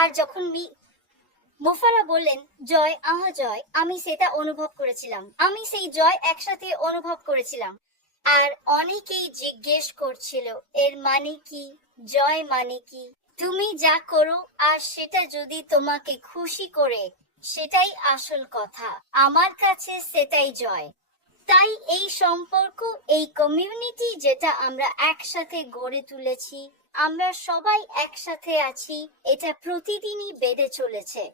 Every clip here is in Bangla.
আর যখন মুফারা বললেন, জয়, জয়, আমি সেটা অনুভব করেছিলাম, আমি সেই জয় একসাথে অনুভব করেছিলাম। আর অনেকেই জিজ্ঞেস করছিল, এর মানে কি? জয় মানে কি? তুমি যা করো আর সেটা যদি তোমাকে খুশি করে, সেটাই আসল কথা। আমার কাছে সেটাই জয়। তাই এই সম্পর্ক, এই কমিউনিটি যেটা আমরা একসাথে গড়ে তুলেছি, আমরা সবাই একসাথে আছি, এটা প্রতিদিনই বেড়ে চলেছে।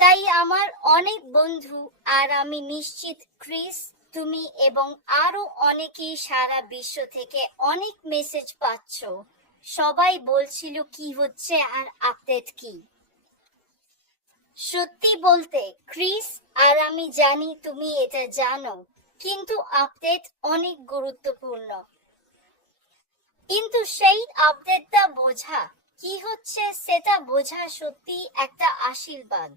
তাই আমার অনেক বন্ধু, আর আমি নিশ্চিত ক্রিস, তুমি এবং আরো অনেকেই সারা বিশ্ব থেকে অনেক মেসেজ পাচ্ছ, সবাই বলছিল কি হচ্ছে আর আপডেট কি। সত্যি বলতে ক্রিস, আর আমি জানি তুমি এটা জানো, কিন্তু আপডেট অনেক গুরুত্বপূর্ণ। কিন্তু সেই আপডেটটা বোঝা কি হচ্ছে সেটা বোঝা সত্যি একটা আশীর্বাদ।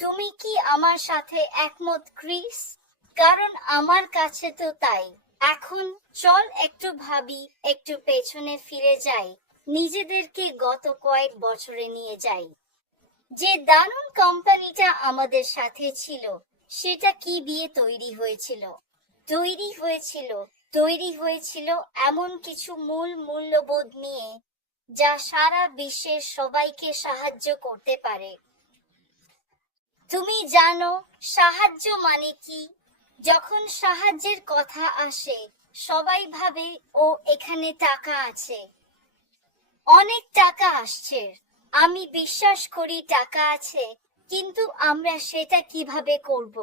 তুমি কি আমার সাথে একমত ক্রিস? কারণ আমার কাছে তো তাই। এখন চল একটু ভাবি, একটু পেছনে ফিরে যাই, নিজেদেরকে গত কয়েক বছরে নিয়ে যাই। যে দারুণ কোম্পানিটা আমাদের সাথে ছিল, সেটা কি দিয়ে তৈরি হয়েছিল? তৈরি হয়েছিল তৈরি হয়েছিল এমন কিছু মূল মূল্যবোধ নিয়ে, যা সারা বিশ্বের সবাইকে সাহায্য করতে পারে। তুমি জানো সাহায্য মানে কি? যখন সাহায্যের কথা আসে, সবাই ভাবে ও এখানে টাকা আছে, অনেক টাকা আসছে। আমি বিশ্বাস করি টাকা আছে, কিন্তু আমরা সেটা কিভাবে করব?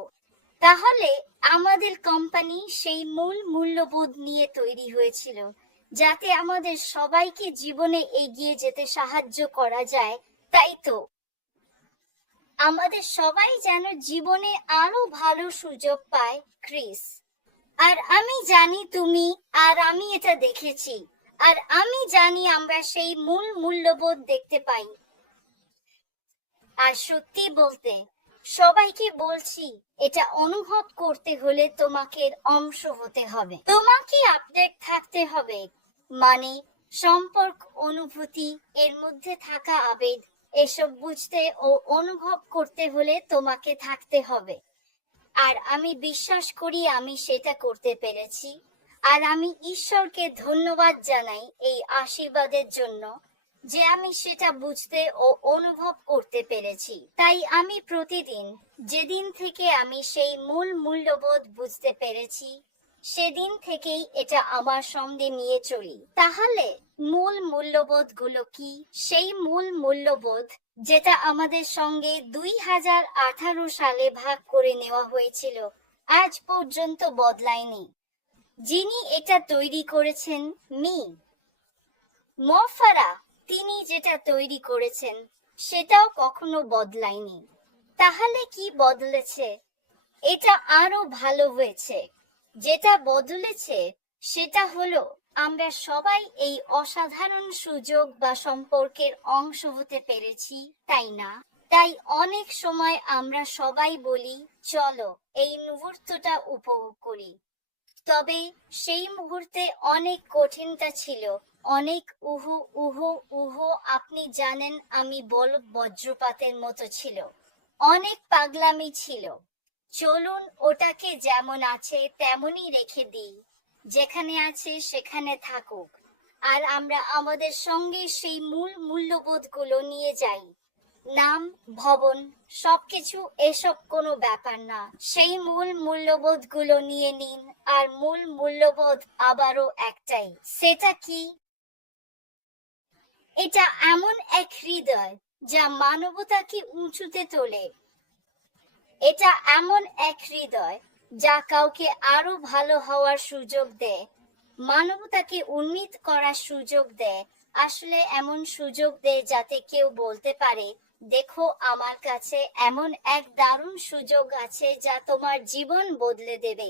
তাহলে আমাদের কোম্পানি সেই মূল মূল্যবোধ নিয়ে তৈরি হয়েছিল, যাতে আমাদের সবাইকে জীবনে এগিয়ে যেতে সাহায্য করা যায়, তাই তো? আমাদের সবাই যেন জীবনে আরো ভালো সুযোগ পায় ক্রিস। আর আমি জানি তুমি আর আমি এটা দেখেছি, আর আমি জানি আমরা সেই মূল মূল্যবোধ দেখতে পাই। আর সত্যি বলতে, সবাইকে বলছি, এটা অনুভব করতে হলে তোমাকে অংশ হতে হবে, তোমাকে আপডেট থাকতে হবে। মানে সম্পর্ক, অনুভূতি, এর মধ্যে থাকা আবেগ, এসব বুঝতে ও অনুভব করতে হলে তোমাকে থাকতে হবে। আর আমি বিশ্বাস করি আমি সেটা করতে পেরেছি। আর আমি ঈশ্বরকে ধন্যবাদ জানাই এই আশীর্বাদের জন্য, যে আমি সেটা বুঝতে ও অনুভব করতে পেরেছি। তাই আমি প্রতিদিন, যেদিন থেকে আমি সেই মূল মূল্যবোধ বুঝতে পেরেছি, সেদিন থেকেই এটা আমার সঙ্গে নিয়ে চলি। তাহলে মূল মূল্যবোধ গুলো কি? সেই মূল মূল্যবোধ যেটা আমাদের সঙ্গে 2018 সালে ভাগ করে নেওয়া হয়েছিল, আজ পর্যন্ত বদলায়নি। যিনি এটা তৈরি করেছেন, মোফারা, তিনি যেটা তৈরি করেছেন, সেটাও কখনো বদলায়নি। তাহলে কি বদলেছে? এটা আরো ভালো হয়েছে। যেটা বদলেছে সেটা হলো, আমরা সবাই এই অসাধারণ সুযোগ বা সম্পর্কের অংশ হতে পেরেছি, তাই না? তাই অনেক সময় আমরা সবাই বলি, চলো এই মুহূর্তটা উপভোগ করি। তবে সেই মুহূর্তে অনেক কঠিনতা ছিল, অনেক উহু উহু উহু, আপনি জানেন, আমি বজ্রপাতের মতো ছিল, অনেক পাগলামি ছিল। চলুন ওটাকে যেমন আছে তেমনই রেখে দিই, যেখানে আছে সেখানে থাকুক। আর আমরা আমাদের সঙ্গে সেই মূল মূল্যবোধ গুলো নিয়ে যাই। নাম, ভবন, সবকিছু এসব কোনো ব্যাপার না, সেই মূল মূল্যবোধ গুলো নিয়ে নিন। আর মূল মূল্যবোধ আবারও একটাই, সেটা কি? এটা এমন এক হৃদয় যা মানবতাকে উঁচুতে তোলে। এটা এমন এক হৃদয় যা কাউকে আরো ভালো হওয়ার সুযোগ দেয়, মানবতাকে উন্নীত করার সুযোগ দেয়। আসলে এমন সুযোগ দেয় যাতে কেউ বলতে পারে, দেখো, আমার কাছে এমন এক দারুণ সুযোগ আছে যা তোমার জীবন বদলে দেবে।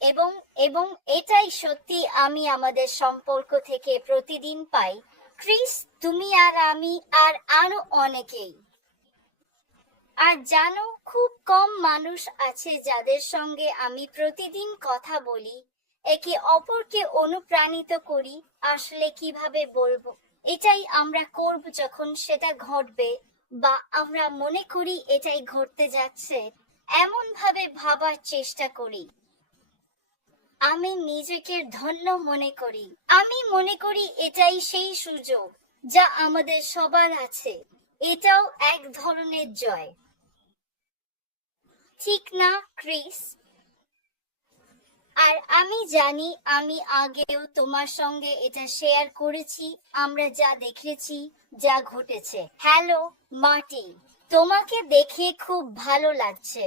এবং এবং এটাই সত্যি আমি আমাদের সম্পর্ক থেকে প্রতিদিন পাই ক্রিস, তুমি আর আমি আর আরো অনেকেই। আর জানো, খুব কম মানুষ আছে যাদের সঙ্গে আমি প্রতিদিন কথা বলি, একে অপরকে অনুপ্রাণিত করি। আসলে কিভাবে বলবো, এটাই আমরা করব যখন সেটা ঘটবে, বা আমরা মনে করি এটাই ঘটতে যাচ্ছে, এমন ভাবে ভাবার চেষ্টা করি। আমি নিজেকে ধন্য মনে করি। আমি মনে করি এটাই সেই সুযোগ যা আমাদের সবার আছে। এটাও এক ধরনের জয়, ঠিক না ক্রিস? আর আমি জানি আমি আগেও তোমার সঙ্গে এটা শেয়ার করেছি, আমরা যা দেখেছি, যা ঘটেছে। হ্যালো মার্টি, তোমাকে দেখে খুব ভালো লাগছে।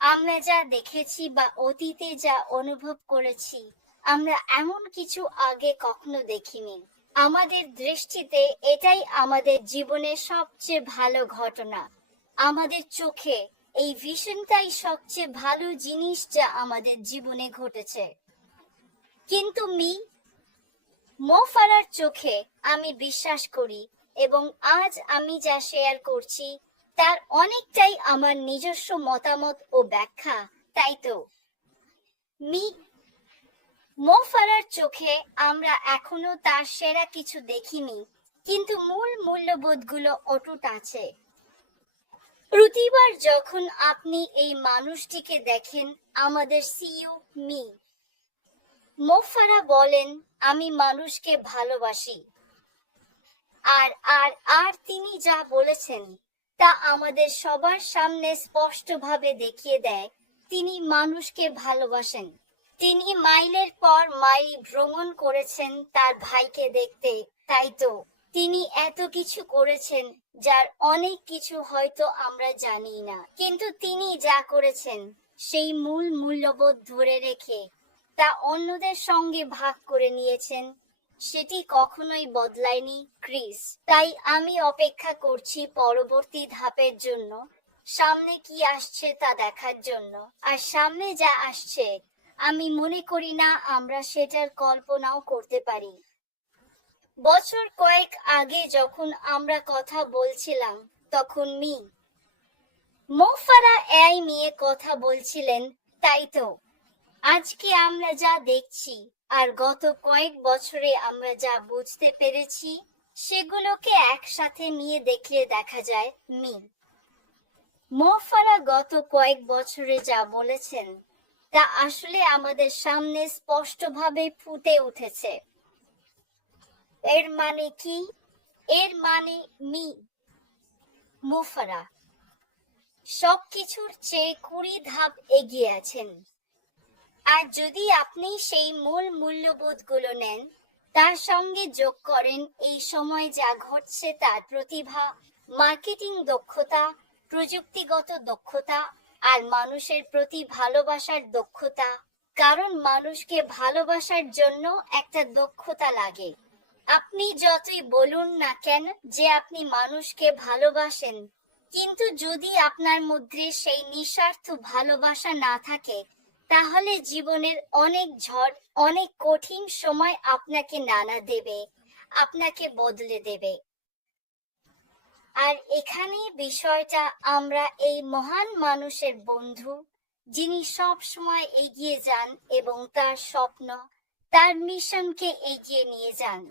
আমরা যা দেখেছি বা অতীতে যা অনুভব করেছি, আমরা এমন কিছু আগে কখনো দেখিনি। আমাদের দৃষ্টিতে এটাই আমাদের জীবনের সবচেয়ে ভালো ঘটনা। আমাদের চোখে এই ভিশনটাই সবচেয়ে ভালো জিনিস যা আমাদের জীবনে ঘটেছে। কিন্তু মো ফারার চোখে আমি বিশ্বাস করি, এবং আজ আমি যা শেয়ার করছি তার অনেকটাই আমার নিজস্ব মতামত ও ব্যাখ্যা, তাই তো? মো ফারার চোখে আমরা এখনো তার সেরা কিছু দেখিনি, কিন্তু মূল মূল্যবোধগুলো অটুট আছে। প্রতিবার যখন আপনি এই মানুষটিকে দেখেন, আমাদের সিইও মো ফারা বলেন, আমি মানুষকে ভালোবাসি। আর আর আর তিনি যা বলেছেন তা আমাদের সবার সামনে স্পষ্টভাবে দেখিয়ে দেয় তিনি মানুষকে ভালোবাসেন। তিনি মাইলের পর মাইল ভ্রমণ করেছেন তার ভাইকে দেখতে, তাই তো? তিনি এত কিছু করেছেন যার অনেক কিছু হয়তো আমরা জানি না, কিন্তু তিনি যা করেছেন সেই মূল মূল্যবোধ ধরে রেখে তা অন্যদের সঙ্গে ভাগ করে নিয়েছেন। সেটি কখনোই বদলায়নি ক্রিস। তাই আমি অপেক্ষা করছি পরবর্তী ধাপের জন্য, সামনে কি আসছে তা দেখার জন্য। আর সামনে যা আসছে আমি মনে করি না আমরা সেটার কল্পনাও করতে পারি। বছর কয়েক আগে যখন আমরা কথা বলছিলাম, তখন মো ফারা এই নিয়ে কথা বলছিলেন, তাই তো? আজকে আমরা যা দেখছি আর গত কয়েক বছরে আমরা যা বুঝতে পেরেছি, সেগুলোকে একসাথে নিয়ে দেখলে দেখা যায় মো ফারা গত কয়েক বছরে যা বলেছেন তা আসলে আমাদের সামনে স্পষ্টভাবে ফুটে উঠেছে। এর মানে কি? এর মানে মো ফারা সবকিছুর চেয়ে 20 ধাপ এগিয়ে আছেন। আর যদি আপনি সেই মূল মূল্যবোধগুলো নেন, তার সঙ্গে যোগ করেন এই সময় যা ঘটছে তার প্রতিভা, মার্কেটিং দক্ষতা, প্রযুক্তিগত দক্ষতা, আর মানুষের প্রতি ভালোবাসার দক্ষতা, কারণ মানুষকে ভালোবাসার জন্য একটা দক্ষতা লাগে। আপনি যতই বলুন না কেন যে আপনি মানুষকে ভালোবাসেন, কিন্তু যদি আপনার মধ্যে সেই নিঃস্বার্থ ভালোবাসা না থাকে, তাহলে জীবনের অনেক ঝড়, অনেক কঠিন সময় আপনাকে নাড়া দেবে, আপনাকে বদলে দেবে। আর এখানে বিষয়টা, আমরা এই মহান মানুষের বন্ধু, যিনি সব সময় এগিয়ে যান এবং তার স্বপ্ন, তার মিশনকে এগিয়ে নিয়ে যান।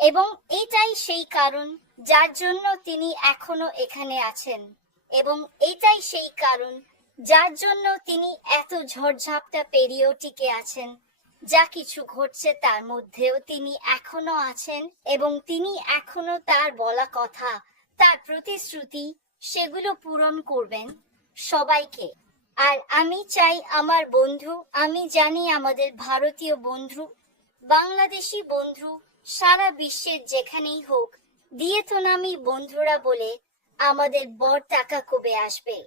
এবং এটাই সেই কারণ যার জন্য তিনি এখনো এখানে আছেন, এবং এটাই সেই কারণ যার জন্য তিনি এত ঝড়ঝাপটা পেরিয়েও টিকে আছেন। যা কিছু ঘটছে তার মধ্যেও তিনি এখনো আছেন, এবং তিনি এখনো তার বলা কথা, তার প্রতিশ্রুতি, সেগুলো পূরণ করবেন সবাইকে। আর আমি চাই আমার বন্ধু, আমি জানি আমাদের ভারতীয় বন্ধু, বাংলাদেশি বন্ধু, সারা বিশ্বের যেখানেই হোক, ভিয়েতনামি বন্ধুরা বলে, আমাদের বড় টাকা কবে আসবে?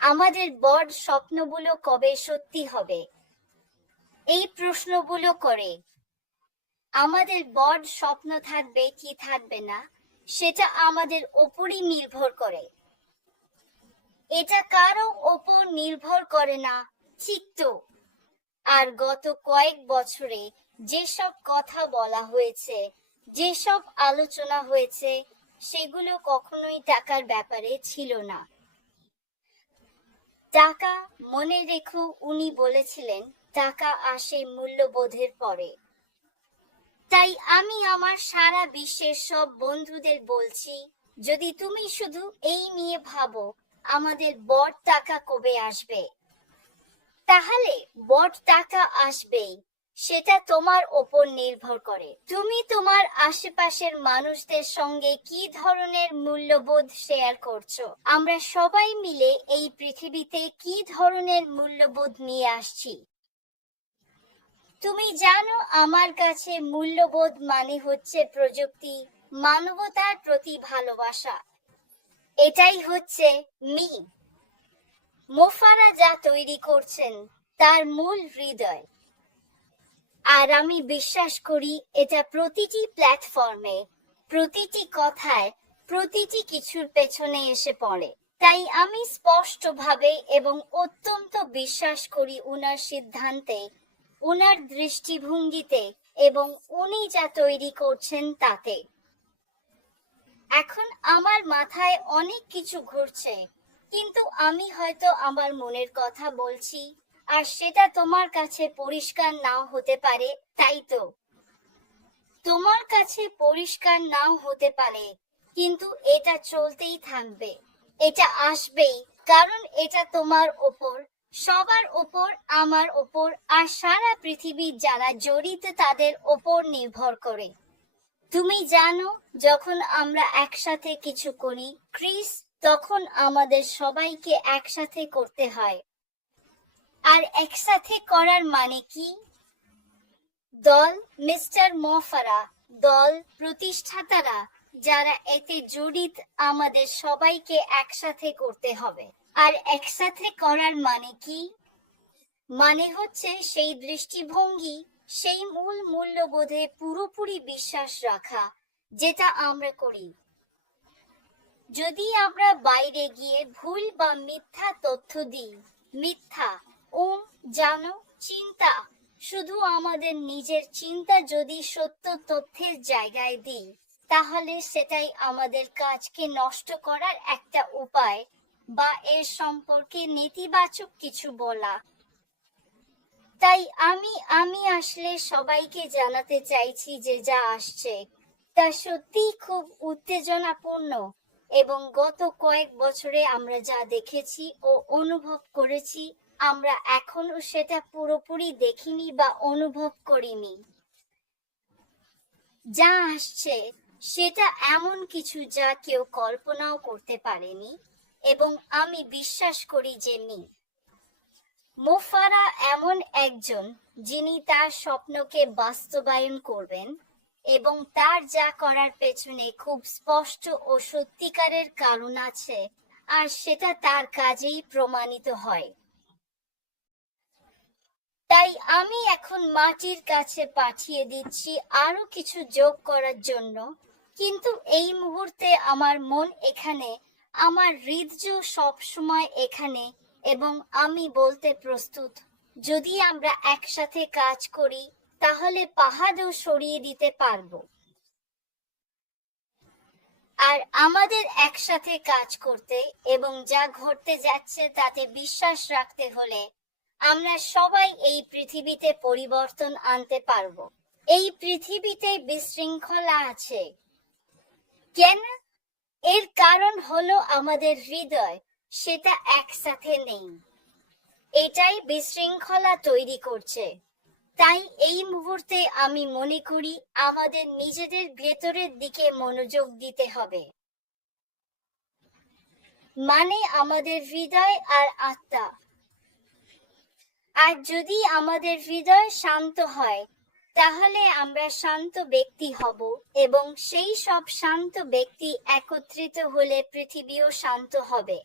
আমাদের বড় স্বপ্নগুলো কবে সত্যি হবে? এই প্রশ্নগুলো করে। আমাদের বড় স্বপ্ন থাকবে কি থাকবে না, সেটা আমাদের ওপরই নির্ভর করে। এটা কারো ওপর নির্ভর করে না, ঠিক তো? আর গত কয়েক বছরে যেসব কথা বলা হয়েছে, যেসব আলোচনা হয়েছে, সেগুলো কখনোই টাকার ব্যাপারে ছিল না। টাকা, মনে রেখো, উনি বলেছিলেন, টাকা আসে মূল্যবোধের পরে। তাই আমি আমার সারা বিশ্বের সব বন্ধুদের বলছি, যদি তুমি শুধু এই নিয়ে ভাবো আমাদের বড় টাকা কবে আসবে, তাহলে বড় টাকা আসবেই। সেটা তোমার ওপর নির্ভর করে তুমি তোমার আশেপাশের মানুষদের সঙ্গে কি ধরনের মূল্যবোধ শেয়ার করছো। আমরা সবাই মিলে এই পৃথিবীতে কি ধরনের মূল্যবোধ নিয়ে আসছি। তুমি জানো, আমার কাছে মূল্যবোধ মানে হচ্ছে প্রযুক্তি, মানবতার প্রতি ভালোবাসা। এটাই হচ্ছে মি মো ফারাহ যা তৈরি করছেন তার মূল হৃদয়। আর আমি বিশ্বাস করি এটা প্রতিটি প্ল্যাটফর্মে, প্রতিটি কথায়, প্রতিটি কিছুর পেছনে এসে পড়ে। তাই আমি স্পষ্টভাবে এবং অত্যন্ত বিশ্বাস করি উনার সিদ্ধান্তে, উনার দৃষ্টিভঙ্গিতে এবং উনি যা তৈরি করছেন তাতে। এখন আমার মাথায় অনেক কিছু ঘুরছে, কিন্তু আমি হয়তো আমার মনের কথা বলছি, আর সেটা তোমার কাছে পরিষ্কার নাও হতে পারে। তাই তো, তোমার কাছে পরিষ্কার নাও হতে পারে, কিন্তু এটা চলতেই থাকবে, এটা আসবেই, কারণ এটা তোমার ওপর, সবার ওপর, আমার ওপর, আর সারা পৃথিবীর যারা জড়িত তাদের ওপর নির্ভর করে। তুমি জানো, যখন আমরা একসাথে কিছু করি ক্রিস, তখন আমাদের সবাইকে একসাথে করতে হয়। আর একসাথে করার মানে কি? দল, মিস্টার মো ফারাহ, দল, প্রতিষ্ঠাতারা যারা এতে জড়িত, আমাদের সবাইকে একসাথে করতে হবে। আর একসাথে করার মানে কি? মানে হচ্ছে সেই দৃষ্টিভঙ্গি, সেই মূল মূল্যবোধে পুরোপুরি বিশ্বাস রাখা যেটা আমরা করি। যদি আমরা বাইরে গিয়ে ভুল বা মিথ্যা তথ্য দিই, মিথ্যা জানো, চিন্তা, শুধু আমাদের নিজের চিন্তা যদি সত্য তথ্যের জায়গায় দিই, তাহলে সেটাই আমাদের কাজকে নষ্ট করার একটা উপায়, বা এর সম্পর্কে নেতিবাচক কিছু বলা। তাই আমি আসলে সবাইকে জানাতে চাইছি যে যা আসছে তা সত্যিই খুব উত্তেজনাপূর্ণ, এবং গত কয়েক বছরে আমরা যা দেখেছি ও অনুভব করেছি, আমরা এখনো সেটা পুরোপুরি দেখিনি বা অনুভব করিনি। যা আসছে সেটা এমন কিছু যা কেউ কল্পনাও করতে পারেনি, এবং আমি বিশ্বাস করি যে মো ফারাহ এমন একজন যিনি তার স্বপ্নকে বাস্তবায়ন করবেন, এবং তার যা করার পেছনে খুব স্পষ্ট ও সত্যিকারের কারণ আছে, আর সেটা তার কাজেই প্রমাণিত হয়। তাই আমি এখন মাটির কাছে পাঠিয়ে দিচ্ছি আরো কিছু যোগ করার জন্য, কিন্তু এই মুহূর্তে আমার মন এখানে, আমার হৃদয় সব সময় এখানে, এবং আমি বলতে প্রস্তুত, যদি আমরা একসাথে কাজ করি তাহলে পাহাড়ও সরিয়ে দিতে পারবো। আর আমাদের একসাথে কাজ করতে এবং যা ঘটতে যাচ্ছে তাতে বিশ্বাস রাখতে হলে আমরা সবাই এই পৃথিবীতে পরিবর্তন আনতে পারবো। এই পৃথিবীতে বিশৃঙ্খলা আছে কেন? এর কারণ হলো আমাদের হৃদয় সেটা একসাথে নেই, এটাই বিশৃঙ্খলা তৈরি করছে। তাই এই মুহূর্তে আমি মনে করি আমাদের নিজেদের ভেতরের দিকে মনোযোগ দিতে হবে, মানে আমাদের হৃদয় আর আত্মা। আর যদি আমাদের হৃদয় শান্ত হয়, তাহলে আমরা শান্ত ব্যক্তি হব, এবং সেই সব শান্ত ব্যক্তি একত্রিত হলে পৃথিবীও শান্ত হবে।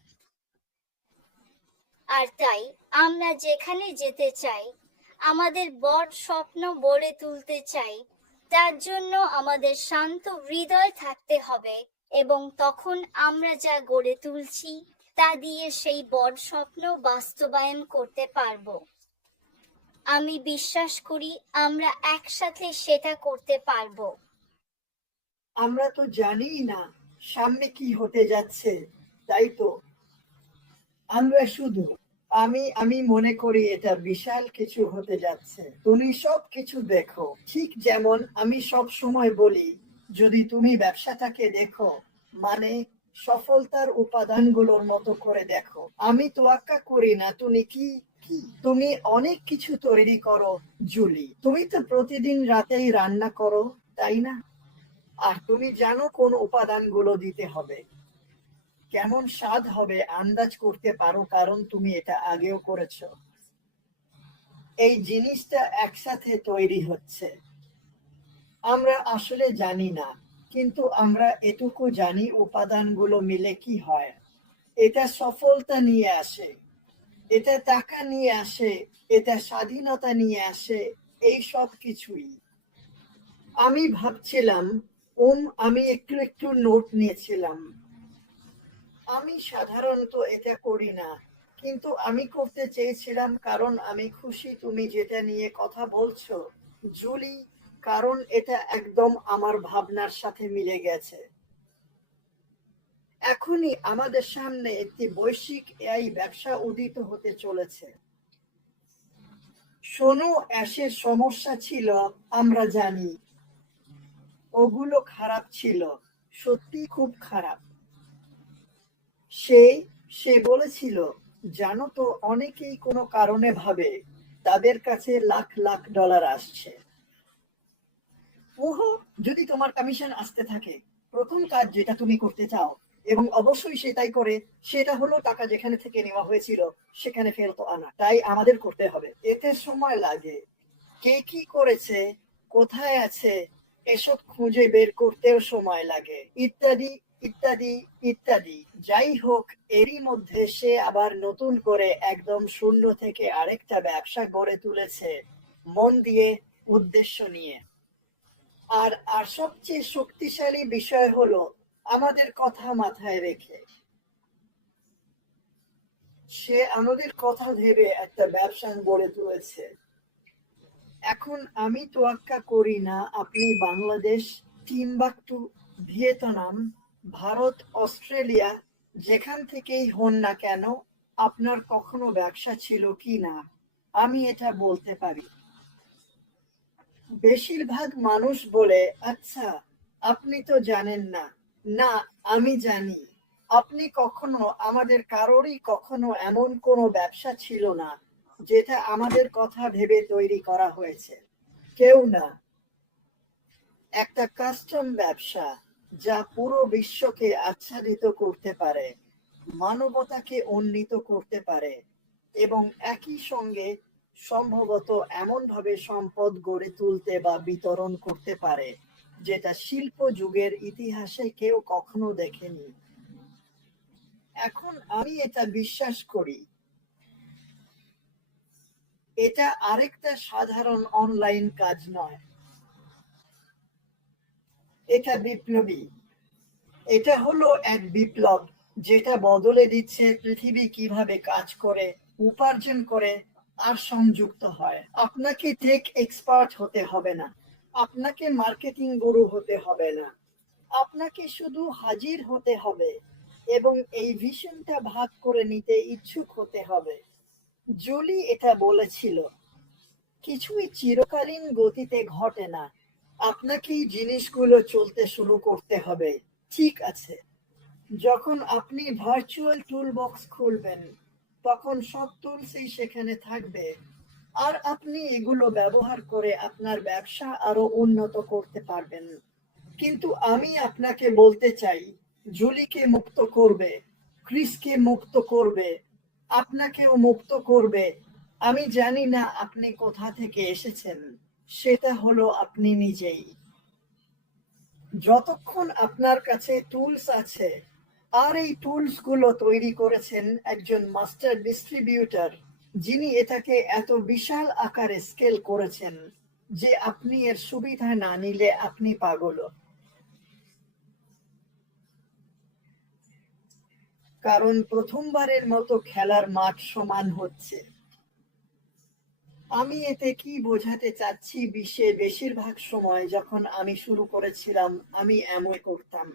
আর তাই আমরা যেখানে যেতে চাই, আমাদের বড় স্বপ্ন গড়ে তুলতে চাই, তার জন্য আমাদের শান্ত হৃদয় থাকতে হবে, এবং তখন আমরা যা গড়ে তুলছি তা দিয়ে সেই বড় স্বপ্ন বাস্তবায়ন করতে পারবো। আমি বিশ্বাস করি আমরা একসাথে সেটা করতে পারবো। আমরা তো জানিই না সামনে কি হতে যাচ্ছে, তাই তো আমরা শুধু আমি মনে করি এটা বিশাল কিছু হতে যাচ্ছে। তুমি সব কিছু দেখো, ঠিক যেমন আমি সব সময় বলি, যদি তুমি ব্যবসাটাকে দেখো, মানে সফলতার উপাদানগুলোর মতো করে দেখো। আমি তোয়াক্কা করি না তুমি কি কি তুমি অনেক কিছু তৈরি করো জুলি। তুমি তো প্রতিদিন রাতেই রান্না করো, তাই না? আর তুমি জানো কোন উপাদানগুলো দিতে হবে, কেমন স্বাদ হবে আন্দাজ করতে পারো, কারণ তুমি এটা আগেও করেছো। এই জিনিসটা একসাথে তৈরি হচ্ছে। আমরা আসলে জানি না, কিন্তু আমরা এটুকু জানি উপাদানগুলো মিলে কি হয়। এটা সফলতা নিয়ে আসে, এটা টাকা নিয়ে আসে, এটা স্বাধীনতা নিয়ে আসে, এই সব কিছুই। আমি ভাবছিলাম, আমি একটু একটু নোট নিয়েছিলাম। আমি সাধারণত এটা করি না, কিন্তু আমি করতে চেয়েছিলাম কারণ আমি খুশি তুমি যেটা নিয়ে কথা বলছো, জুলি, কারণ এটা একদম আমার ভাবনার সাথে মিলে গেছে। এখনই আমাদের সামনে একটি বৈশ্বিক এআই ব্যবসা উদিত হতে চলেছে। শোনো, অ্যাশের সমস্যা ছিল, আমরা জানি ওগুলো খারাপ ছিল, সত্যি খুব খারাপ। সে সে বলেছিল, জানো তো, অনেকেই কোনো কারণে ভাবে তাদের কাছে লাখ লাখ ডলার আসছে। ওহো, যদি তোমার কমিশন আসতে থাকে, প্রথম কাজ যেটা তুমি করতে চাও, এবং অবশ্যই সেটাই করে, সেটা হলো টাকা যেখানে থেকে নেওয়া হয়েছিল সেখানে ফেরত আনা। তাই আমাদের করতে হবে। এতে সময় লাগে, কে কি করেছে, কোথায় আছে, এসব খুঁজে বের করতেও সময় লাগে, ইত্যাদি ইত্যাদি ইত্যাদি। যাই হোক, এরই মধ্যে সে আবার নতুন করে একদম শূন্য থেকে আরেকটা ব্যবসা গড়ে তুলেছে, মন দিয়ে, উদ্দেশ্য নিয়ে। আর আর সবচেয়ে শক্তিশালী বিষয় হলো, আমাদের কথা মাথায় রেখে সে আমাদের কথা ভেবে একটা ব্যবসা গড়ে তুলেছে। এখন আমি তোয়াক্কা করি না আপনি Bangladesh, Timbuktu, Vietnam, Bharat, Australia, যেখান থেকেই হন না কেন, আপনার কখনো ব্যবসা ছিল কি না আমি এটা বলতে পারি। বেশিরভাগ মানুষ বলে, আচ্ছা, আপনি তো জানেন না। না, আমি জানি। আপনি কখনো, আমাদের কারোরই কখনো এমন কোনো ব্যবসা ছিল না যেটা আমাদের কথা ভেবে তৈরি করা হয়েছে। কেউ না। একটা কাস্টম ব্যবসা, যা পুরো বিশ্বকে আচ্ছাদিত করতে পারে, মানবতাকে উন্নীত করতে পারে, এবং একই সঙ্গে সম্ভবত এমনভাবে সম্পদ গড়ে তুলতে বা বিতরণ করতে পারে যেটা শিল্প যুগের ইতিহাসে কেউ কখনো দেখেনি। এখন আমি এটা বিশ্বাস করি, এটা আরেকটা সাধারণ অনলাইন কাজ নয়, এটা বিপ্লবী। এটা হলো এক বিপ্লব, যেটা বদলে দিচ্ছে পৃথিবী কিভাবে কাজ করে, উপার্জন করে, আর সংযুক্ত হয়। আপনাকে টেক এক্সপার্ট হতে হবে না, আপনাকে মার্কেটিং গুরু হতে হবে না, আপনাকে শুধু হাজির হতে হবে এবং এই ভিশনটা ভাগ করে নিতে ইচ্ছুক হতে হবে। জুলি এটা বলেছিল, কিছুই চিরকালীন গতিতে ঘটে না, আপনাকেই জিনিসগুলো চলতে শুরু করতে হবে। ঠিক আছে, যখন আপনি ভার্চুয়াল টুলবক্স খুলবেন, তখন সব টুলসই সেখানে থাকবে, আর আপনি এগুলো ব্যবহার করে আপনার ব্যবসা আরো উন্নত করতে পারবেন। কিন্তু আমি আপনাকে বলতে চাই, জুলিকে মুক্ত করবে, ক্রিসকে মুক্ত করবে, আপনাকেও মুক্ত করবে। আমি জানি না আপনি কোথা থেকে এসেছেন, সেটা হলো আপনি নিজেই। যতক্ষণ আপনার কাছে টুলস আছে, আর এই টুলস গুলো তৈরি করেছেন একজন মাস্টার ডিস্ট্রিবিউটর, যিনি এটাকে এত বিশাল আকারে স্কেল করেছেন যে আপনি এর সুবিধা না নিলে আপনি পাগল। কারণ প্রথমবারের মতো খেলার মাঠ সমান হচ্ছে। আমি এতে কি বোঝাতে চাচ্ছি, বিশ্বের বেশিরভাগ সময় যখন আমি শুরু করেছিলাম, আমি অ্যামওয়ে করতাম।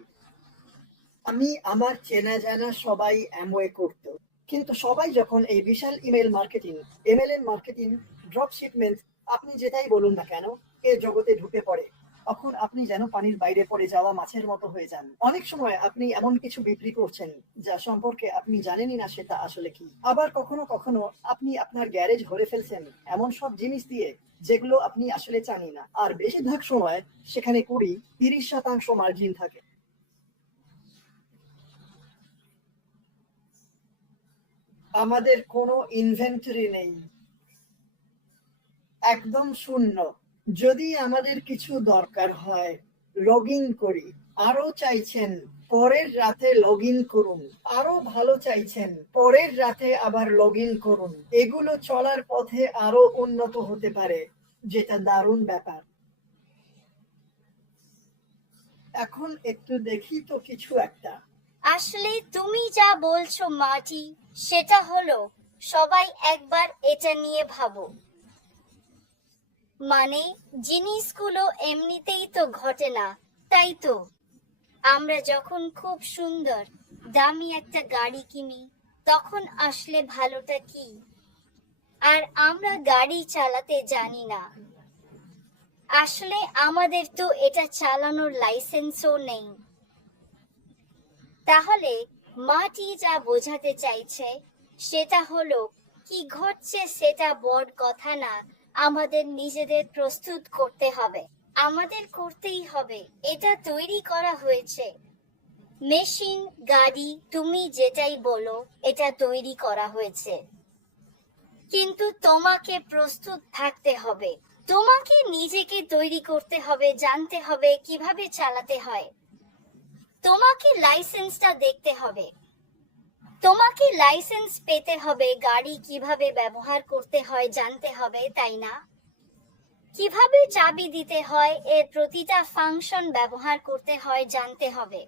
আমার চেনা জানা সবাই অ্যামওয়ে করত। কিন্তু সবাই যখন এই বিশাল email marketing, MLM marketing, drop shipment, আপনি যেটাই বলুন না কেন, এ জগতে ঢুকে পড়ে, তখন আপনি যেন পানির বাইরে পড়ে যাওয়া মাছের মতো হয়ে যান। অনেক সময় আপনি এমন কিছু বিক্রি করছেন যা সম্পর্কে আপনি জানেনই না সেটা আসলে কি। আবার কখনো কখনো আপনি আপনার গ্যারেজ ভরে ফেলছেন এমন সব জিনিস দিয়ে যেগুলো আপনি আসলে জানি না, আর বেশিরভাগ সময় সেখানে 20-30% মার্জিন থাকে। আমাদের কোনো ইনভেন্টরি নেই, একদম শূন্য। যদি আমাদের কিছু দরকার হয় লগ ইন করি, আরো চাইছেন পরের রাতে লগ ইন করুন, আরো ভালো চাইছেন পরের রাতে আবার লগ ইন করুন। এগুলো চলার পথে আরো উন্নত হতে পারে, যেটা দারুণ ব্যাপার। এখন একটু দেখি তো কিছু একটা। আসলে তুমি যা বলছো মাটি, সেটা হলো সবাই একবার এটা নিয়ে ভাবো। মানে জিনিসগুলো এমনিতেই তো ঘটে না, তাই তো? আমরা যখন খুব সুন্দর দামি একটা গাড়ি কিনি, তখন আসলে ভালোটা কি? আর আমরা গাড়ি চালাতে জানি না। আসলে আমাদের তো এটা চালানোর লাইসেন্সও নেই। তাহলে মাটি যা বোঝাতে চাইছে সেটা হলো, কি ঘটছে সেটা বড় কথা না, আমাদের নিজেদের প্রস্তুত করতে হবে। আমাদের করতেই হবে। এটা তৈরি করা হয়েছে, মেশিন, গাড়ি, তুমি যেটাই বলো, এটা তৈরি করা হয়েছে। কিন্তু তোমাকে প্রস্তুত থাকতে হবে। তোমাকে নিজেকে তৈরি করতে হবে, জানতে হবে কিভাবে চালাতে হয়। তোমাকে লাইসেন্সটা দেখতে হবে। তোমাকে লাইসেন্স পেতে হবে, গাড়ি কিভাবে ব্যবহার করতে হয় জানতে হবে, তাই না? কিভাবে চাবি দিতে হয়, এর প্রতিটা ফাংশন ব্যবহার করতে হয় জানতে হবে।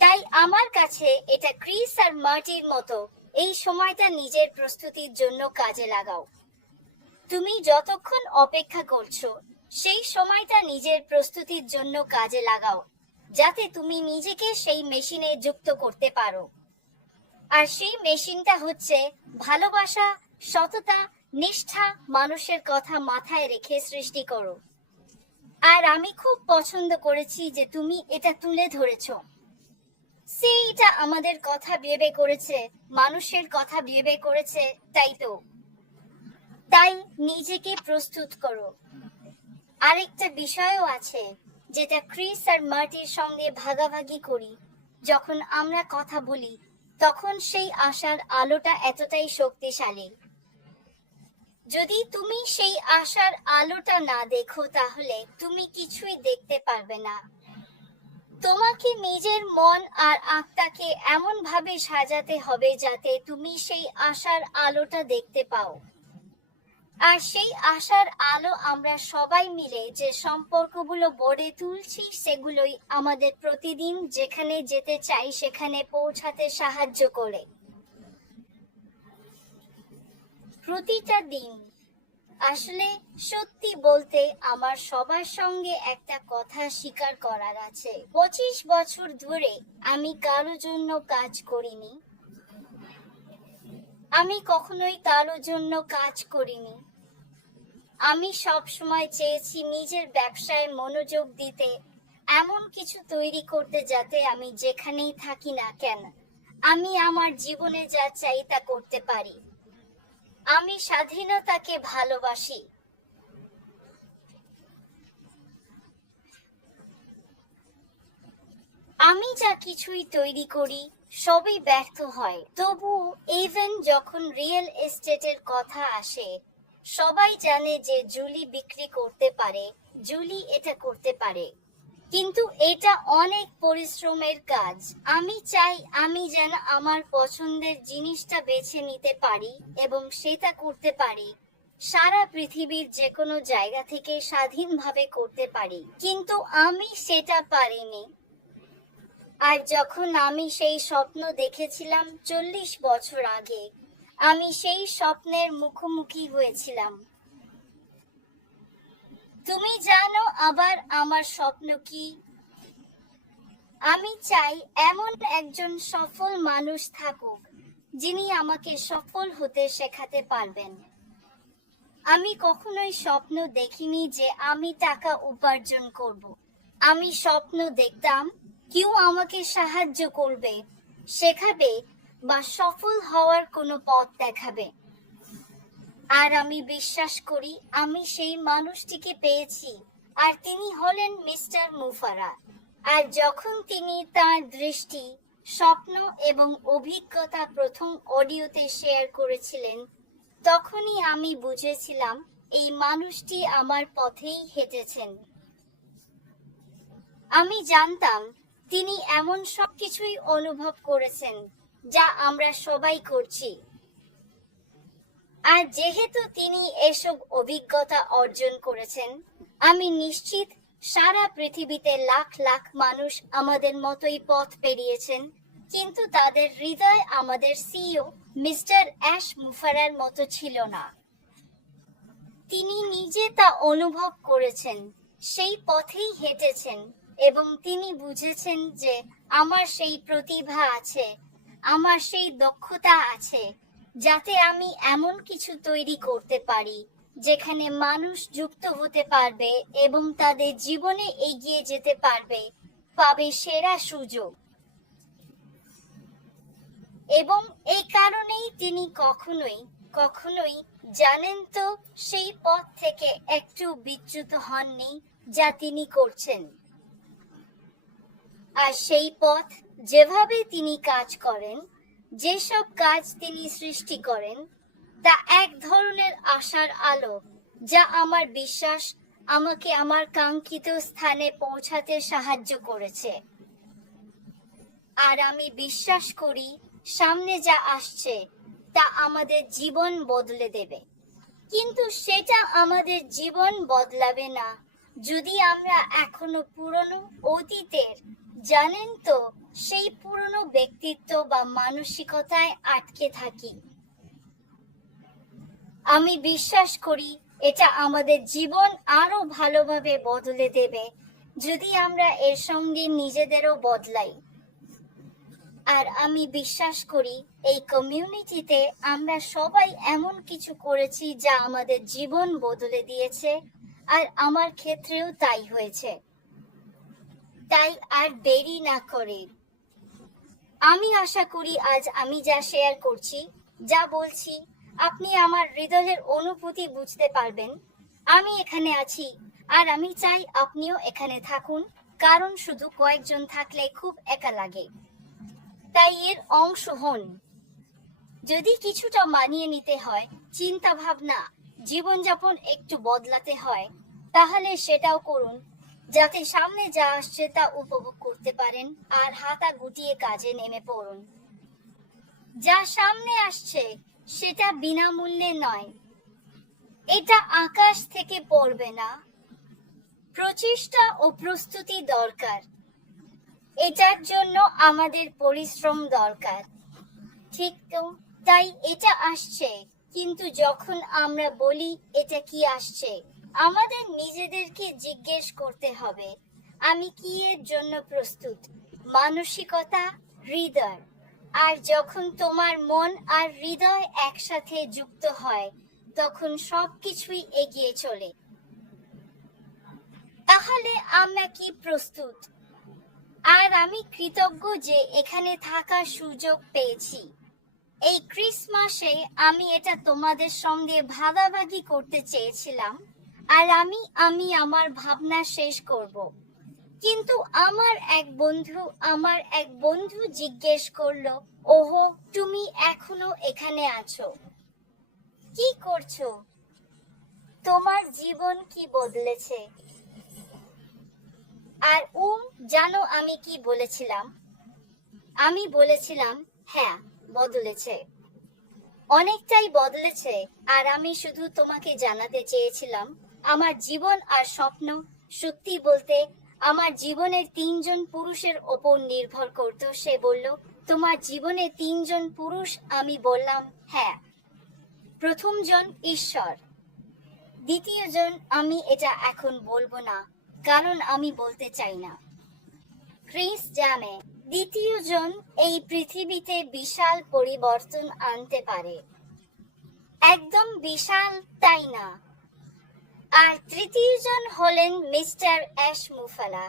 তাই আমার কাছে এটা ক্রিস আর মার্টির মতো, এই সময়টা নিজের প্রস্তুতির জন্য কাজে লাগাও। তুমি যতক্ষণ অপেক্ষা করছো, সেই সময়টা নিজের প্রস্তুতির জন্য কাজে লাগাও, যাতে তুমি নিজেকে সেই মেশিনে যুক্ত করতে পারো। আর সেই মেশিনটা হচ্ছে ভালোবাসা, সততা, নিষ্ঠা, মানুষের কথা মাথায় রেখে সৃষ্টি করো। আর আমি খুব পছন্দ করেছি যে তুমি এটা তুলে ধরেছো। সেইটা আমাদের কথা ভেবে করেছে, মানুষের কথা ভেবে করেছে, তাই তো? তাই নিজেকে প্রস্তুত করো। আরেকটা বিষয়ও আছে, যেটা ক্রিস আর মার্টির সঙ্গে ভাগাভাগি করি। যখন আমরা কথা বলি, তখন সেই আশার আলোটা এতটাই শক্তিশালী। যদি তুমি সেই আশার আলোটা না দেখো, তাহলে তুমি কিছুই দেখতে পারবে না। তোমাকে নিজের মন আর আত্মাকে এমন ভাবে সাজাতে হবে যাতে তুমি সেই আশার আলোটা দেখতে পাও। আর সেই আশার আলো আমরা সবাই মিলে যে সম্পর্কগুলো গড়ে তুলছি, সেগুলোই আমাদের প্রতিদিন যেখানে যেতে চাই সেখানে পৌঁছাতে সাহায্য করে। প্রতিটা দিন। আসলে সত্যি বলতে আমার সবার সঙ্গে একটা কথা স্বীকার করার আছে। 25 বছর ধরে আমি কারো জন্য কাজ করিনি। আমি কখনোই কারো জন্য কাজ করিনি। আমি সব সময় চেয়েছি নিজের ব্যবসায় মনোযোগ দিতে, এমন কিছু তৈরি করতে যাতে আমি যেখানেই থাকি না কেন, আমি আমার জীবনে যা চাই তা করতে পারি। আমি স্বাধীনতাকে ভালোবাসি। আমি যা কিছুই তৈরি করি সবই ব্যর্থ হয়, তবু ইভেন যখন রিয়েল এস্টেটের কথা আসে, সবাই জানে যে জুলি বিক্রি করতে পারে, জুলি এটা করতে পারে। কিন্তু এটা অনেক পরিশ্রমের কাজ। আমি চাই আমি যেন আমার পছন্দের জিনিসটা বেছে নিতে পারি এবং সেটা করতে পারি, সারা পৃথিবীর যে কোনো জায়গা থেকে স্বাধীনভাবে করতে পারি। কিন্তু আমি সেটা পারিনি। আর যখন আমি সেই স্বপ্ন দেখেছিলাম 40 বছর আগে, আমি সেই স্বপ্নের মুখোমুখি হয়েছিলাম। তুমি জানো আবার আমার স্বপ্ন কি? আমি চাই এমন একজন সফল মানুষ থাকুক যিনি আমাকে সফল হতে শেখাতে পারবেন। আমি কখনোই স্বপ্ন দেখিনি যে আমি টাকা উপার্জন করব। আমি স্বপ্ন দেখতাম কেউ আমাকে সাহায্য করবে, শেখাবে বা সফল হওয়ার কোনো পথ দেখাবে। আর আমি বিশ্বাস করি আমি সেই মানুষটিকে পেয়েছি, আর তিনি হলেন মিস্টার মুফারা। আর যখন তিনি তার দৃষ্টি, স্বপ্ন এবং অভিজ্ঞতা প্রথম অডিওতে শেয়ার করেছিলেন, তখনই আমি বুঝেছিলাম এই মানুষটি আমার পথেই হেঁটেছেন। আমি জানতাম তিনি এমন সবকিছুই অনুভব করেছেন যা আমরা সবাই করছি। আর যেহেতু তিনি এসব অভিজ্ঞতা অর্জন করেছেন, আমি নিশ্চিত সারা পৃথিবীতে লাখ লাখ মানুষ আমাদের মতোই পথ পেরিয়েছেন, কিন্তু তাদের হৃদয় আমাদের সিইও মিস্টার অ্যাশ মুফারার মতো ছিল না। তিনি নিজে তা অনুভব করেছেন, সেই পথেই হেঁটেছেন এবং তিনি বুঝেছেন যে আমার সেই প্রতিভা আছে, আমার সেই দক্ষতা আছে, যাতে আমি এমন কিছু তৈরি করতে পারি যেখানে মানুষ যুক্ত হতে পারবে এবং তাদের জীবনে এগিয়ে যেতে পারবে, পাবে সেরা সুযোগ। এবং এই কারণেই তিনি কখনোই জানেন তো সেই পথ থেকে একটু বিচ্যুত হননি যা তিনি করছেন। আর সেই পথ, যেভাবে তিনি কাজ করেন, যেসব কাজ তিনি সৃষ্টি করেন, তা এক ধরনের আশার আলো, যা আমার বিশ্বাস আমাকে আমার কাঙ্ক্ষিত স্থানে পৌঁছাতে সাহায্য করেছে। আর আমি বিশ্বাস করি সামনে যা আসছে তা আমাদের জীবন বদলে দেবে। কিন্তু সেটা আমাদের জীবন বদলাবে না যদি আমরা এখনো পুরনো অতীতের, জানেন তো, সেই পুরনো ব্যক্তিত্ব বা মানসিকতায় আটকে থাকি। আমি বিশ্বাস করি এটা আমাদের জীবন আরো ভালোভাবে বদলে দেবে যদি আমরা এর সঙ্গে নিজেদেরও বদলাই। আর আমি বিশ্বাস করি এই কমিউনিটিতে আমরা সবাই এমন কিছু করেছি যা আমাদের জীবন বদলে দিয়েছে, আর আমার ক্ষেত্রেও তাই হয়েছে। তাই আর দেরি না করে আমি আশা করি আজ আমি যা শেয়ার করছি, যা বলছি, আপনি আমার হৃদয়ের অনুভূতি বুঝতে পারবেন। আমি এখানে আছি, আর আমি চাই আপনিও এখানে থাকুন, কারণ শুধু কয়েকজন থাকলে খুব একা লাগে। তাই এর অংশ হন। যদি কিছুটা মানিয়ে নিতে হয়, চিন্তা ভাবনা, জীবনযাপন একটু বদলাতে হয়, তাহলে সেটাও করুন, যাতে সামনে যা আসছে তা উপভোগ করতে পারেন আর হাতা গুটিয়ে কাজে নেমে পড়ুন। যা সামনে আসছে সেটা বিনামূল্যে নয়, এটা আকাশ থেকে পড়বে না। প্রচেষ্টা ও প্রস্তুতি দরকার, এটার জন্য আমাদের পরিশ্রম দরকার। ঠিক তো? তাই এটা আসছে, কিন্তু যখন আমরা বলি এটা কি আসছে, আমাদের নিজেদেরকে জিজ্ঞেস করতে হবে, আমি কি এর জন্য প্রস্তুত? মানসিকতা, হৃদয়। আর যখন তোমার মন আর হৃদয় একসাথে যুক্ত হয়, তখন সবকিছুই এগিয়ে চলে। তাহলে আমরা কি প্রস্তুত? আর আমি কৃতজ্ঞ যে এখানে থাকার সুযোগ পেয়েছি। এই ক্রিসমাসে আমি এটা তোমাদের সঙ্গে ভাগাভাগি করতে চেয়েছিলাম, আর আমি আমার ভাবনা শেষ করব। কিন্তু আমার এক বন্ধু জিজ্ঞেস করলো, ওহো, তুমি এখনো এখানে আছো, কি করছো? তোমার জীবন কি বদলেছে? আর জানো আমি কি বলেছিলাম? আমি বলেছিলাম, হ্যাঁ, বদলেছে, অনেকটাই বদলেছে। আর আমি শুধু তোমাকে জানাতে চেয়েছিলাম আমার জীবন আর স্বপ্ন, সত্যি বলতে আমার জীবনের 3 জন পুরুষের ওপর নির্ভর করত। সে বলল, তোমার জীবনে 3 জন পুরুষ? আমি বললাম, হ্যাঁ। প্রথম জন ঈশ্বর, দ্বিতীয় জন আমি এটা এখন বলবো না, কারণ আমি বলতে চাই না, ক্রিস জামে, দ্বিতীয়জন এই পৃথিবীতে বিশাল পরিবর্তন আনতে পারে, একদম বিশাল, তাই না? আর তৃতীয়জন হলেন মিস্টার অ্যাশমুফালা।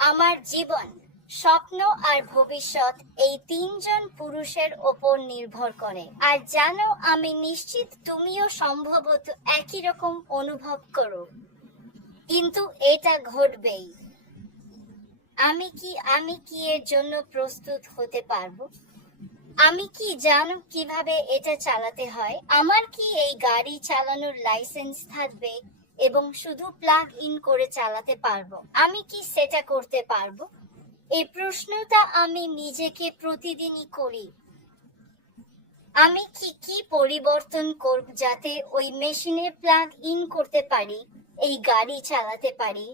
আমার জীবন, স্বপ্ন আর ভবিষ্যৎ এই তিনজন পুরুষের ওপর নির্ভর করে। আর জানো, আমি নিশ্চিত তুমিও সম্ভবত একই রকম অনুভব করো। কিন্তু এটা ঘটবেই। আমি কি এর জন্য প্রস্তুত হতে পারবো? আমি কি জানো কিভাবে এটা চালাতে হয়? আমার কি এই গাড়ি চালানোর লাইসেন্স থাকবে এবং শুধু প্লাগ ইন করে চালাতে পারবো? আমি কি সেটা করতে পারবো? এই প্রশ্নটা আমি নিজেকে প্রতিদিনই করি। আমি কি পরিবর্তন করব যাতে ওই মেশিনে প্লাগ ইন করতে পারি, এই গাড়ি চালাতে পারি?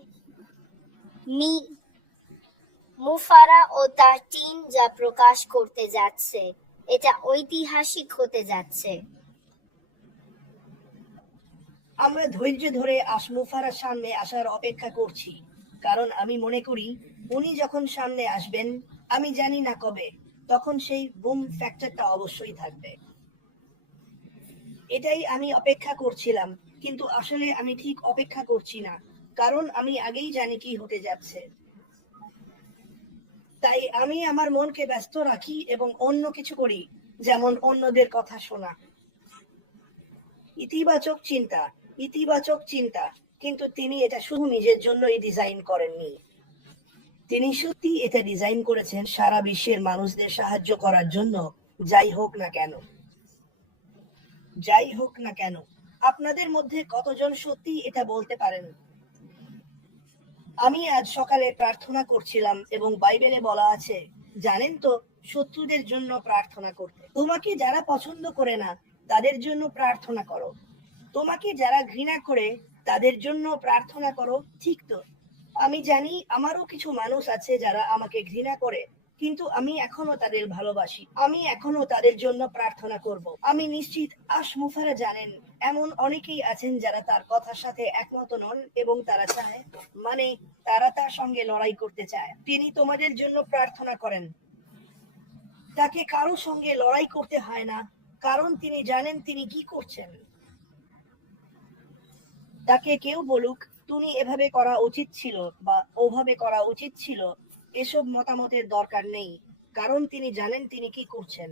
মুফারা ও তার টিম যা প্রকাশ করতে যাচ্ছে, এটা ঐতিহাসিক হতে যাচ্ছে। আমরা ধৈর্য ধরে আশমুফারার সামনে আসার অপেক্ষা করছি, কারণ আমি মনে করি উনি যখন সামনে আসবেন, আমি জানি না কবে, তখন সেই বুম ফ্যাক্টরটা অবশ্যই থাকবে। এটাই আমি অপেক্ষা করছিলাম, কিন্তু আসলে আমি ঠিক অপেক্ষা করছি না, কারণ আমি আগেই জানি কি হতে যাচ্ছে। তাই আমি আমার মনকে ব্যস্ত রাখি এবং অন্য কিছু করি, যেমন অন্যদের কথা শোনা। ইতিবাচক চিন্তা, ইতিবাচক চিন্তা। কিন্তু তিনি এটা শুধু নিজের জন্যই ডিজাইন করেননি, তিনি সত্যি এটা ডিজাইন করেছেন সারা বিশ্বের মানুষদের সাহায্য করার জন্য। যাই হোক না কেন, যাই হোক না কেন, আপনাদের মধ্যে কতজন সত্যি এটা বলতে পারেন? আমি আজ সকালে প্রার্থনা করছিলাম এবং বাইবেলে বলা আছে, জানেন তো, শত্রুদের জন্য প্রার্থনা করতে। তোমাকে যারা পছন্দ করে না তাদের জন্য প্রার্থনা করো, তোমাকে যারা ঘৃণা করে তাদের জন্য প্রার্থনা করো, ঠিক তো? আমি জানি আমারও কিছু মানুষ আছে যারা আমাকে ঘৃণা করে, কিন্তু আমি এখনো তাদের ভালোবাসি, আমি এখনো তাদের জন্য প্রার্থনা করব। আমি নিশ্চিত আশমুফারা জানেন এমন অনেকেই আছেন যারা তার কথার সাথে একমত নন এবং তারা চায়, মানে তারা তার সঙ্গে লড়াই করতে চায়। তিনি তোমাদের জন্য প্রার্থনা করেন, তাকে কারো সঙ্গে লড়াই করতে হয় না, কারণ তিনি জানেন তিনি কি করছেন। তাকে কেউ বলুক তুমি এভাবে করা উচিত ছিল বা ওভাবে করা উচিত ছিল, এসব মতামতের দরকার নেই, কারণ তিনি জানেন তিনি কি করছেন।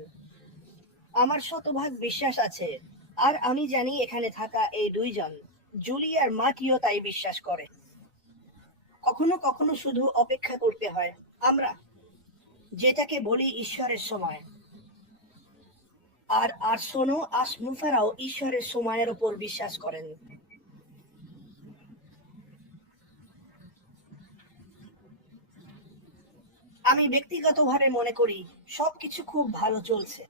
আমার শতভাগ বিশ্বাস আছে, আর আমি জানি এখানে থাকা এই দুইজন, জুলি আর মাটিও তাই বিশ্বাস করে। কখনো কখনো শুধু অপেক্ষা করতে হয়, আমরা যেটাকে বলি ঈশ্বরের সময়। আর আর শোনো, আশমুফারাও ঈশ্বরের সময়ের উপর বিশ্বাস করেন। আমি ব্যক্তিগতভাবে মনে করি সবকিছু খুব ভালো চলছে।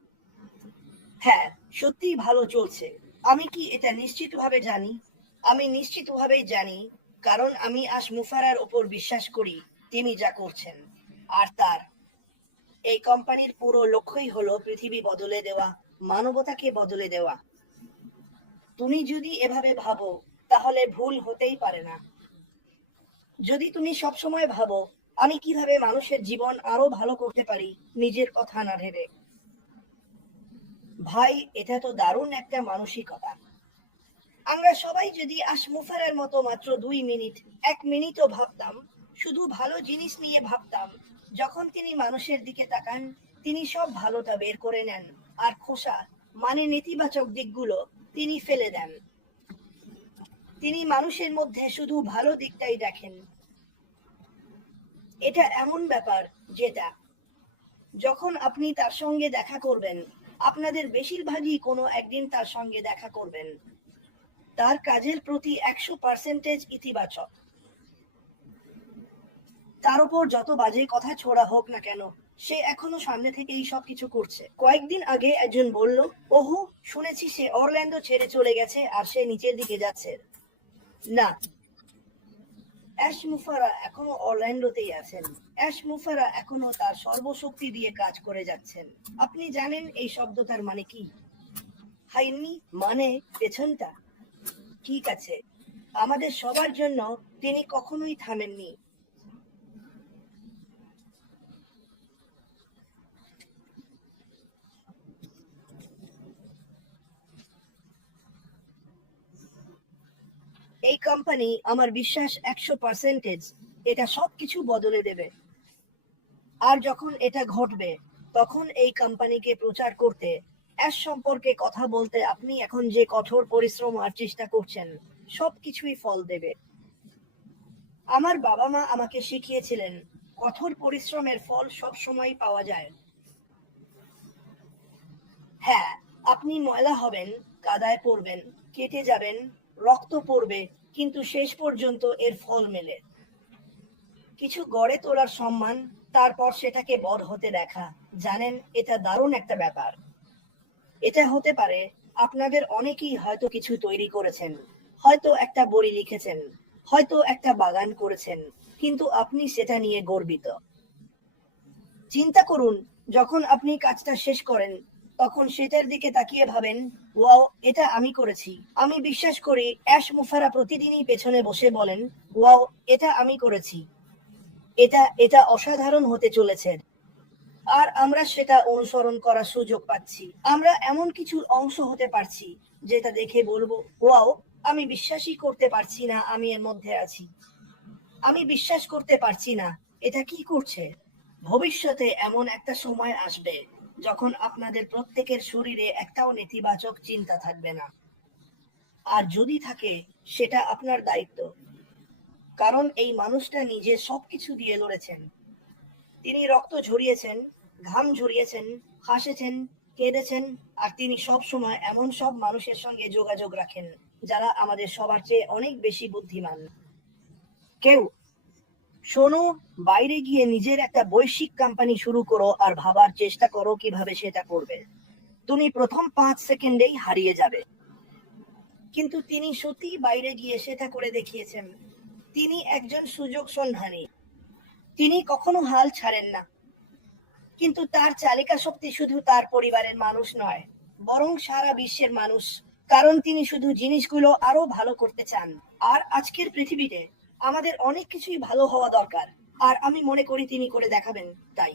হ্যাঁ, সত্যিই ভালো চলছে। আমি কি এটা নিশ্চিতভাবে জানি? আমি নিশ্চিতভাবেই জানি, কারণ আমি আশমুফারার উপর বিশ্বাস করি তিনি যা করছেন। আর তার এই কোম্পানির পুরো লক্ষ্যই হলো পৃথিবী বদলে দেওয়া, মানবতাকে বদলে দেওয়া। তুমি যদি এভাবে ভাবো তাহলে ভুল হতেই পারে না। যদি তুমি সবসময় ভাবো আমি কিভাবে মানুষের জীবন আরো ভালো করতে পারি, নিজের কথা না ভেবে, ভাই, এটা তো দারুণ একটা মানসিকতা। আমরা সবাই যদি আশমুফারের মতো মাত্র 2 মিনিট, 1 মিনিটও ভাবতাম, শুধু ভালো জিনিস নিয়ে ভাবতাম, যখন তিনি মানুষের দিকে তাকান তিনি সব ভালোটা বের করে নেন, আর খোসা, মানে নেতিবাচক দিকগুলো তিনি ফেলে দেন। তিনি মানুষের মধ্যে শুধু ভালো দিকটাই দেখেন। এটা এমন ব্যাপার যেটা যখন আপনি তার সঙ্গে দেখা করবেন, আপনাদের বেশিরভাগই কোনো একদিন তার সঙ্গে দেখা করবেন, তার কাজের প্রতি 100% ইতিবাচক। তার উপর যত বাজে কথা ছোড়া হোক না কেন, সে এখনো সামনে থেকে এই সব কিছু করছে। কয়েকদিন আগে একজন বলল, ওহো, শুনেছি সে অরল্যান্ডো ছেড়ে চলে গেছে আর সে নিচের দিকে যাচ্ছে। না, অ্যাশমুফারা এখনো অরল্যান্ডোতেই আছেন। অ্যাশমুফারা এখনো তার সর্বশক্তি দিয়ে কাজ করে যাচ্ছেন। আপনি জানেন এই শব্দটার মানে কি? হাইনি মানে পেছনটা। ঠিক আছে, আমাদের সবার জন্য তিনি কখনোই থামেননি। এই কোম্পানি, আমার বিশ্বাস 100% এটা সবকিছু বদলে দেবে। আর যখন এটা ঘটবে, তখন এই কোম্পানিকে প্রচার করতে, অ্যাশ সম্পর্কে কথা বলতে আপনি এখন যে কঠোর পরিশ্রম আর চেষ্টা করছেন, সবকিছুই ফল দেবে। আমার বাবা মা আমাকে শিখিয়েছিলেন, কঠোর পরিশ্রমের ফল সব সময় পাওয়া যায়। হ্যাঁ, আপনি ময়লা হবেন, কাদায় পড়বেন, কেটে যাবেন, রক্ত পড়বে, কিন্তু শেষ পর্যন্ত এর ফল মেলে। কিছু গড়ে তোলার সম্মান, তারপর সেটাকে বড় হতে দেখা। জানেন, এটা দারুণ একটা ব্যাপার। এটা হতে পারে আপনাদের অনেকেই হয়তো কিছু তৈরি করেছেন, হয়তো একটা বই লিখেছেন, হয়তো একটা বাগান করেছেন, কিন্তু আপনি সেটা নিয়ে গর্বিত। চিন্তা করুন, যখন আপনি কাজটা শেষ করেন, তখন সেটার দিকে তাকিয়ে ভাবেন, ওয়াও, এটা আমি করেছি। আমি বিশ্বাস করি অ্যাশ মুফারা প্রতিদিনই পেছনে বসে বলেন, ওয়াও, এটা আমি করেছি। এটা এটা অসাধারণ হতে চলেছে। আর আমরা সেটা অনুসরণ করার সুযোগ পাচ্ছি। আমরা এমন কিছুর অংশ হতে পারছি যেটা দেখে বলবো, ওয়াও, আমি বিশ্বাসই করতে পারছি না আমি এর মধ্যে আছি। আমি বিশ্বাস করতে পারছি না এটা কি করছে। ভবিষ্যতে এমন একটা সময় আসবে যখন আপনাদের প্রত্যেকের শরীরে একটাও নেতিবাচক চিন্তা থাকবে না। আর যদি থাকে, সেটা আপনার দায়িত্ব। কারণ এই মানুষটা নিজে সবকিছু দিয়ে লড়েছেন। তিনি রক্ত ঝরিয়েছেন, ঘাম ঝরিয়েছেন, হাসেছেন, কেঁদেছেন, আর তিনি সব সময় এমন সব মানুষের সঙ্গে যোগাযোগ রাখেন যারা আমাদের সবার চেয়ে অনেক বেশি বুদ্ধিমান। কেউ শোনো, বাইরে গিয়ে নিজের একটা বৈশ্বিক কোম্পানি শুরু করো আর ভাবার চেষ্টা করো কিভাবে সেটা করবে। তুমি প্রথম 5 সেকেন্ডেই হারিয়ে যাবে। কিন্তু তিনি সত্যি বাইরে গিয়ে সেটা করে দেখিয়েছেন। তিনি একজন সুযোগ সন্ধানী। তিনি কখনো হাল ছাড়েন না। কিন্তু তার চালিকা শক্তি শুধু তার পরিবারের মানুষ নয়, বরং সারা বিশ্বের মানুষ। কারণ তিনি শুধু জিনিসগুলো আরো ভালো করতে চান। আর আজকের পৃথিবীতে আমাদের অনেক কিছুই ভালো হওয়া দরকার, আর আমি মনে করি তিনি করে দেখাবেন তাই।